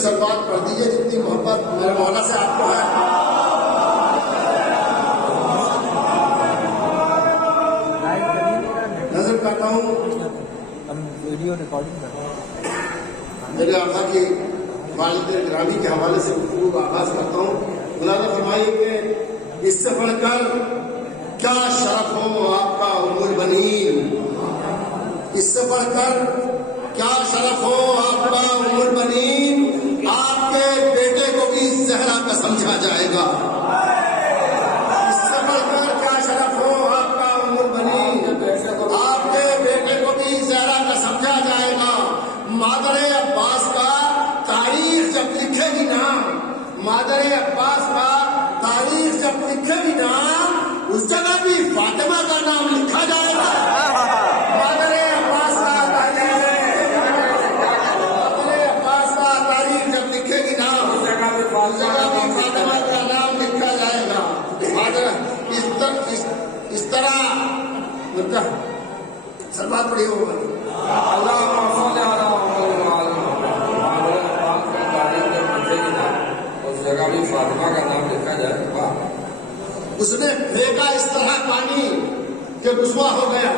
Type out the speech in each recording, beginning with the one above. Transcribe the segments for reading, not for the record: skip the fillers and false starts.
सलवात पढ़ दीजिए जितनी मोहब्बत मेरे मौला से आपको है। नजर करता हूँ वीडियो रिकॉर्डिंग कर रहे हैं। मेरे आका की वालिद गिरामी के हवाले से गुफ्तगू का आगाज करता हूँ। खुदा ने फरमाया कि इससे बढ़कर क्या शरफ हो आपका उम्मुल बनीन, इससे बढ़कर क्या शरफ हो आपका उम्मुल बनीन, आपके बेटे को भी ज़हरा का समझा जाएगा। इससे बढ़कर क्या शरफ हो आपका उम्मुल बनीन, आपके बेटे को भी ज़हरा का समझा जाएगा। मादरे अब्बास का तारीख जब लिखेगी ना, मादरे अब्बास का तारीख जब लिखेगी ना, उस जगह भी फातिमा का नाम लिखा जाएगा। मादरे अब्बास का तारीख, मादरे अब्बास का तारीख जब लिखेगी ना, उस जगह भी फातिमा का नाम लिखा जाएगा। इस तरह सलवात पढ़ी होगा। फातिमा का नाम लिखा जाए। उसने फेंका इस तरह पानी कि रुसवा हो गया।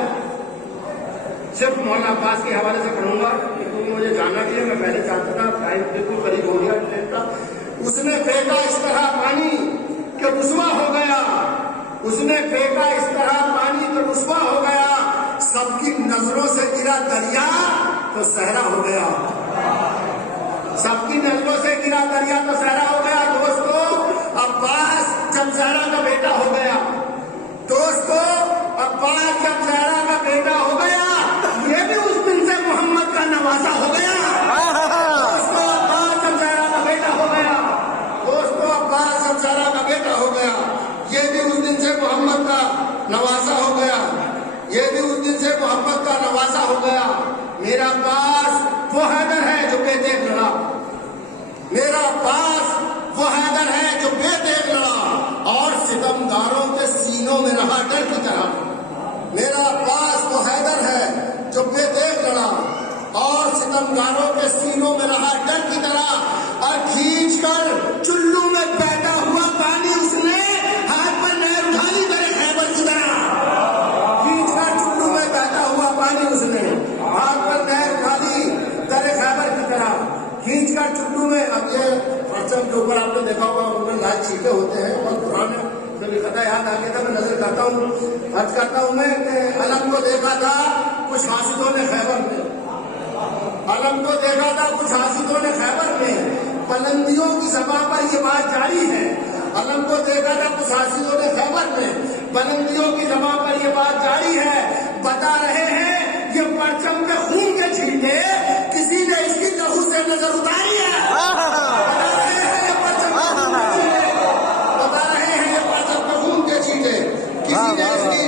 सिर्फ मौलाना अब्बास के हवाले से पढ़ूंगा क्योंकि मुझे जानना चाहिए, मैं पहले चाहता था, टाइम बिल्कुल करीब हो गया ट्रेन का। उसने फेंका इस तरह पानी कि रुसवा हो गया, उसने फेंका इस तरह पानी कि रुसवा हो गया। सबकी नजरों से गिरा दरिया तो सहरा हो गया, सबकी नजरों से गिरा दरिया तो सहरा हो गया। दोस्तों, अब्बास जब ज़हरा का बेटा हो गया, दोस्तों अब्बास जब ज़हरा का बेटा हो गया, ये भी उस दिन से मोहम्मद का नवासा हो गया। दोस्तों अब्बास जब ज़हरा का बेटा हो गया, दोस्तों अब्बास जब ज़हरा का बेटा हो गया, ये भी उस दिन से मोहम्मद का नवासा हो गया, ये भी उस दिन से मोहम्मद का नवासा हो गया। मेरा अब्बास वो हैदर है जो बेदेख लड़ा, मेरा अब्बास वो हैदर है जो बेदेख लड़ा और सितमगारों के सीनों में रहा डर की तरह। मेरा अब्बास वो हैदर है जो बेदेख लड़ा और सितमगारों के सीनों में रहा डर की तरह। और खींचकर चुल्लू में बैठा हुआ पानी उसने हाथ पर नहर उठा ली मेरे खैबर की तरह। खींचकर चुल्लू में बैठा हुआ पानी उसने हाथ पर नहर उठा ली तेरे खैबर की तरह। खींचकर चुल्लू में, अब ये परचम के ऊपर आपने देखा होगा उनमें लाल छींटे होते हैं और पुराने जो लिखा था याद आ गया था, मैं नजर करता हूँ, अर्ज करता हूँ मैं अलम को देखा था कुछ हासिदों ने खैबर में, अलम को देखा था कुछ हासिदों ने खैबर में, बुलंदियों की ज़बान पर ये बात जारी है। अलम को देखा था कुछ हासिदों ने खैबर में, बुलंदियों की ज़बान पर ये बात जारी है। बता रहे हैं ये परचम पे खून के छींटे किसी ने इसकी लहू से नजर उतारी है। बता रहे हैं ये परचम पे खून के छींटे किसी ने इसकी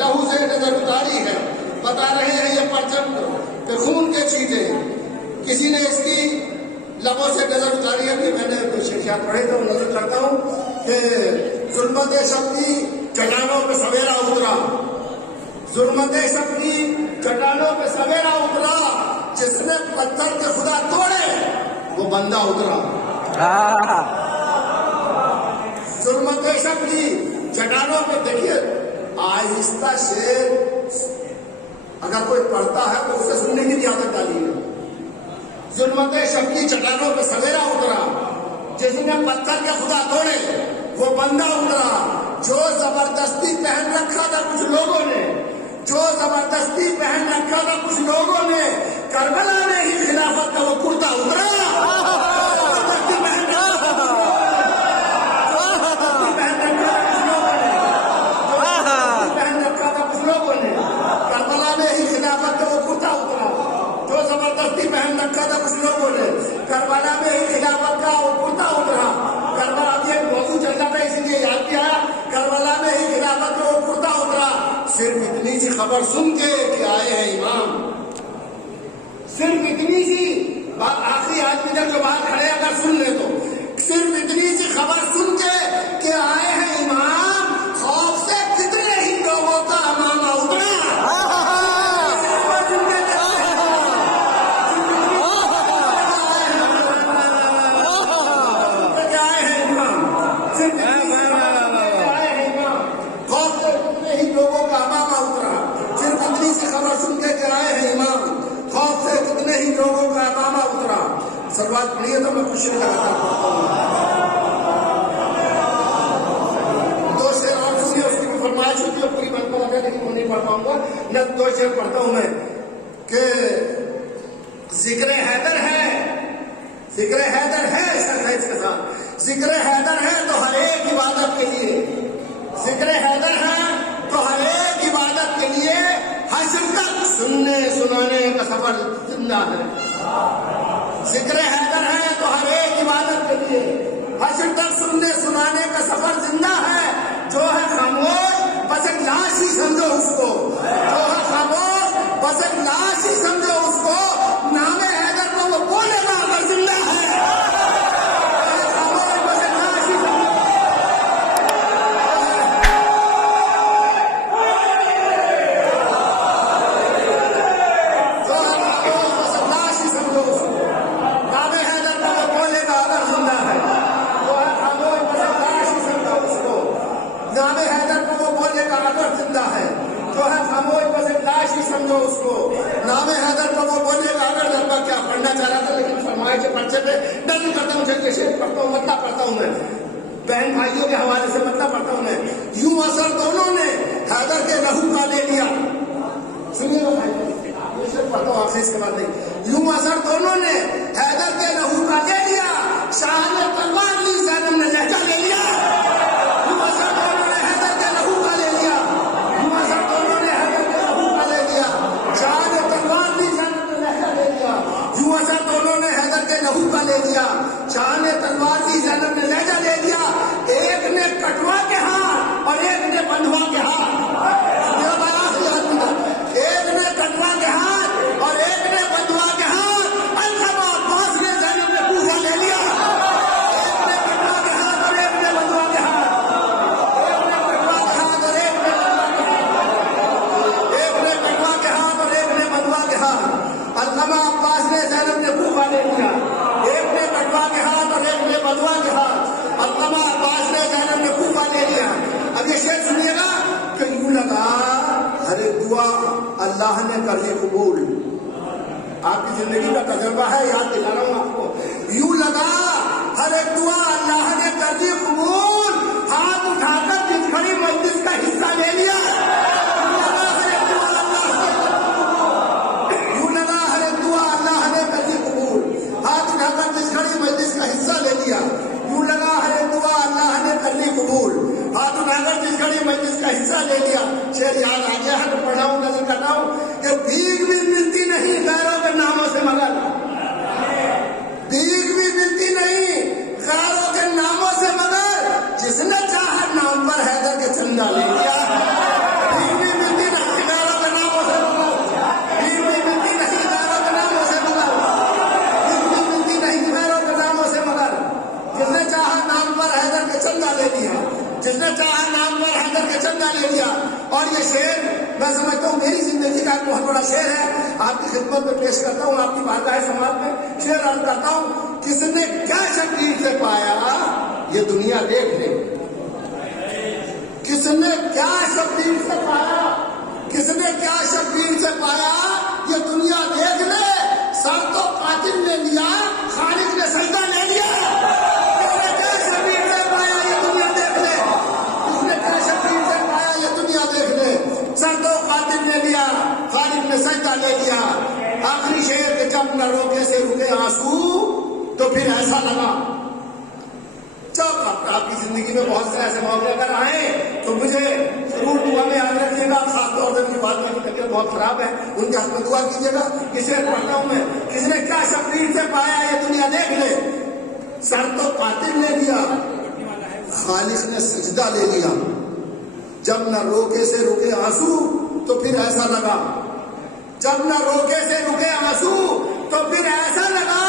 लहू से नजर उतारी है। बता रहे हैं ये परचम पे खून के छींटे किसी ने इसकी लबों से नजर उतारी है। कि मैंने शिक्षात पढ़े तो नजर करता हूँ कि जुल्मत शक्ति चट्टानों पे सवेरा उतरा, जुल्मत शक्ति चट्टानों पे सवेरा उतरा, जिसने पत्थर के खुदा तोड़े वो बंदा उतरा। जुल्मत शक्ति चट्टानों पे, देखिए आहिस्ता शेर अगर कोई पढ़ता है तो उसे सुनने की भी आदत डाली है। जुल्मत शक्ति चट्टानों पे सवेरा उतरा, जिसने पत्थर के खुदा तोड़े वो बंदा उतरा। जो जबरदस्ती पहन रखा था कुछ लोगों ने, जो जबरदस्ती पहन रखा था कुछ लोगों ने, करबला ने ही खिलाफत का वो कुर्ता उतरा। जबरदस्ती पहन रखा था कुछ लोगों ने, करबला में ही खिलाफत का वो कुर्ता उतरा। जो जबरदस्ती पहन रखा था कुछ लोगों ने, करबला में ही खिलाफत का वो कुर्ता उतरा। करबला, अब ये मौजूद चल रहा था इसलिए याद किया, करबला में ही खिलाफत का वो कुर्ता उतरा। सिर्फ इतनी सी खबर सुन के कि आए हैं इमाम, सिर्फ इतनी सी बात, आखिरी आदमी तक जो बात खड़े अगर सुन ले तो सिर्फ इतनी सी खबर सुन के कि आए हैं इमाम, खौफ से कितने ही लोगों का मामा उतरा। बात पढ़ी है तो मैं कुछ नहीं कराता। दो शेर और सुनिए, उसकी भी फरमाइश होती है, पूरी बात पर लगा लेकिन वो नहीं पढ़ पाऊंगा। न दो शेर पढ़ता हूं मैं कि जिक्र हैदर है, जिक्र हैदर है सरफैज के साथ। जिक्र हैदर है तो हर एक इबादत के लिए, जिक्र हैदर है तो हर एक इबादत के लिए हश्र तक सुनने सुनाने का सफर जिंदा है। जिक्र हैदर है तो हर एक इबादत के लिए हश्र तक सुनने सुनाने का सफर जिंदा है। जो है खामोश बस एक लाश ही समझो उसको, जो है खामोश बस एक लाश ही समझो उसको। नाम हैदर को वो बोलेगा अगर जिंदा है। खामोश बस एक लाश ही समझो, जो है खामोश बस एक लाश ही समझो उसको। नाम हैदर को वो बोलेगा अगर जिंदा है। जो है खामोश बस एक लाश ही समझो उसको। नाम हैदर को वो बोलेगा अगर जिंदा है। जो है खामोश बस एक लाश ही समझो उसको। नाम हैदर को वो बोलेगा अगर जिंदा। क्या पढ़ना चाह रहा था लेकिन फरमाइश के पर्चे पे डर नहीं करता हूँ, जल्दी से पढ़ता हूँ, मतलब पढ़ता हूँ मैं बहन भाइयों के हवाले से, मतलब पढ़ता हूँ मैं। यूं असर दोनों ने हैदर के लहू का ले लिया। सुनिएगा भाई, ये सिर्फ पढ़ता हूँ आपसे, इसके बाद नहीं। यूं असर दोनों ने हैदर के लहू का ले लिया, शाह ने तलवार ली, ज़ैनब ने लहजा ले लिया। यूं असर दोनों ने हैदर के लहू का ले लिया, यूं असर दोनों ने हैदर के लहू का ले लिया, शाह ने तलवार ली, ज़ैनब ने लहजा ले लिया। यूं असर दोनों ने हैदर के लहू का ले लिया, शाह ने तलवार दी, ज़ैनब ने लहजा ले लिया। एक ने कटवा के हाथ और एक ने बंधवा के हाथ। एक ने कटवा के हाथ और एक ने बंधवा के हाथ। अलकमा अब्बास ने ज़ैनब ने कूफा ले लिया। एक ने कटवा के हाथ और एक ने बंधवा के हाथ। एक ने कटवा के हाथ और एक ने एक ने कटवा के हाथ और एक ने बंधवा के हाथ। अलकमा अब्बास ने ज़ैनब ने कूफा ले लिया। एक ने कटवा के हाथ और एक ने बंधवा के हाथ। अलकमा अब्बास ने ज़ैनब ने कूफा ले लिया। अब ये शेर सुनिएगा कि यूं लगा हर एक दुआ अल्लाह ने कर ली कबूल। आपकी जिंदगी का तजर्बा है, याद दिला रहा हूं आपको। यूं लगा हर एक दुआ अल्लाह ने कर ली कबूल। हाथ उठाकर जिस खड़ी मस्जिद का हिस्सा ले लिया। यूं लगा हर एक दुआ अल्लाह ने कर ली कबूल। हाथ उठाकर जिस खड़ी मस्जिद का हिस्सा ले लिया। यूं लगा हर एक दुआ अल्लाह ने कर ली कबूल। हाथ उठाकर जिस घड़ी मस्जिद का हिस्सा ले लिया। शेर याद आ गया है तो पढ़ा हूं, नजर कर रहा हूं कि भीख भी मिलती नहीं गैरों के नामों से, मगर भीख भी मिलती नहीं गैरों के नामों से, मगर जिसने चाहा नाम पर हैदर के चंदा ले लिया। भीख भी मिलती नहीं गैरों के नामों से, भीख भी मिलती नहीं गैरों के नामों से, मगर भीख भी मिलती नहीं गैरों के नामों से, मगर जिसने चाहा नाम पर हैदर के चंदा ले लिया। जिसने चाहा नाम पर हैदर के चंदा ले लिया। और ये शेर मैं समझता हूँ मेरी जिंदगी का एक बहुत बड़ा शेर है, आपकी खिदमत में पेश करता हूँ, आपकी बारगाह समाज में शेर अर्ज करता हूँ। किसने क्या शब्बीर से पाया ये दुनिया देख ले। किसने क्या शब्बीर से पाया, किसने क्या शब्बीर से पाया ये दुनिया देख ले। सर तो कातिल ने लिया, खालिक ने सजदा ले लिया। सर तो कातिल ने लिया, खालिक ने सजदा ले लिया। आखिरी शेर के जब न रोके से रुके आंसू तो फिर ऐसा लगा। जब आपकी जिंदगी में बहुत से ऐसे मौके अगर आए तो मुझे जरूर दुआ में याद रखिएगा। खासतौर से मेरी बात की तबीयत बहुत खराब है, उनके हाथ में दुआ कीजिएगा। किसे पढ़ता हूं मैं, किसने क्या शब्बीर से पाया ये दुनिया देख ले। सर तो कातिल ने लिया, खालिक ने सजदा ले लिया। जब न रोके से रुके आंसू तो फिर ऐसा लगा। जब न रोके से रुके आंसू तो फिर ऐसा लगा